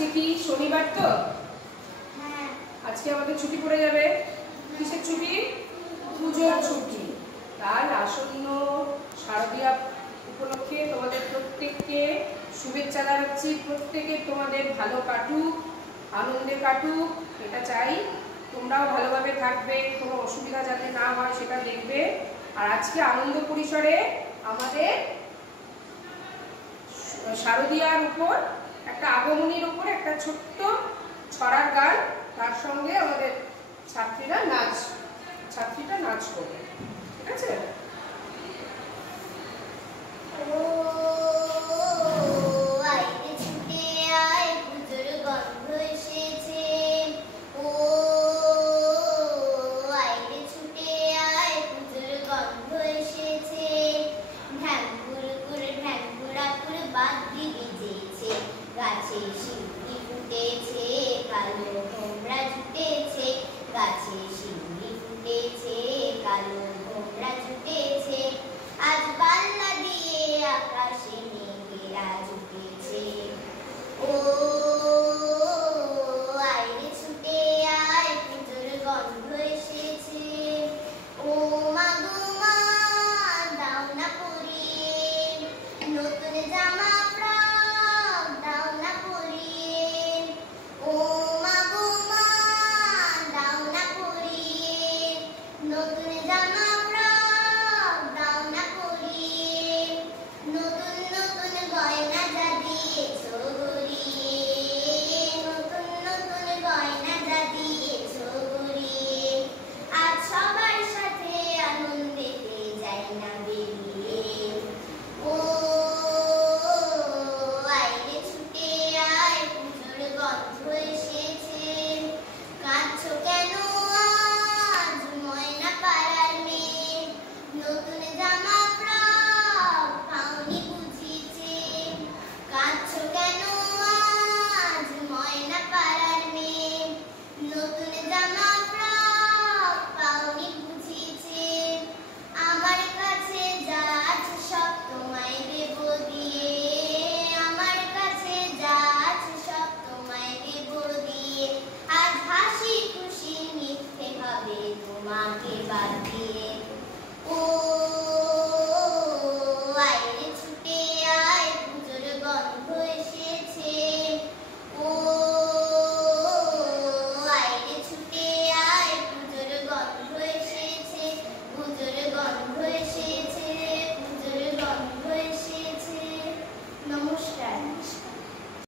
আজকে কি শনিবার তো? আজকে আমাদের ছুটি পড়ে যাবে। কিসের ছুটি? পুজোর ছুটি। তার আসন্ন শারদীয়া উপলক্ষে তোমাদের প্রত্যেককে শুভেচ্ছা জানাচ্ছি। প্রত্যেকে তোমাদের ভালো কাটুক, আনন্দে কাটুক, এটা চাই। তোমরাও ভালোভাবে থাকবে, কোনো অসুবিধা যাতে না হয় সেটা দেখবে। আর আজকে আনন্দ পরিসরে আমাদের শারদীয়ার উপর একটা আগমনীর উপর একটা ছোট্ট ছড়ার গান, তার সঙ্গে আমাদের ছাত্রীরা নাচ করবে। ঠিক আছে?